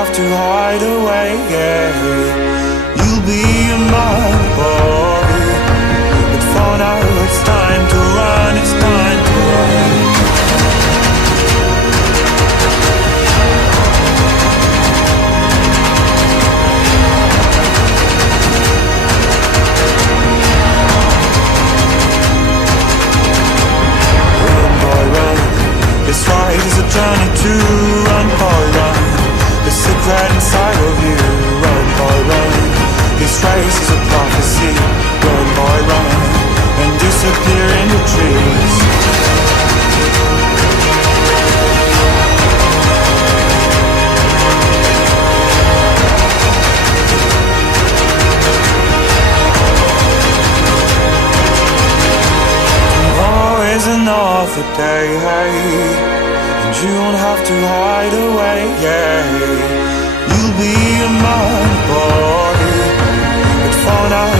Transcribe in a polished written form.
have to hide away, yeah. You'll be mine, boy. But for now it's time to run, it's time to run. Run, boy, run. This ride is a journey to run, boy, run. The secret inside of you, run, boy, run. This race is a prophecy, run, boy, run. And disappear in the trees. Tomorrow is another day, hey. And you won't have to hide away, yeah. You'll be a man, boy. But for now